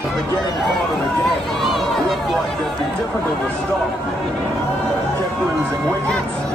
The getting caught in the game looked like they'd be difficult to stop. Kept losing wickets.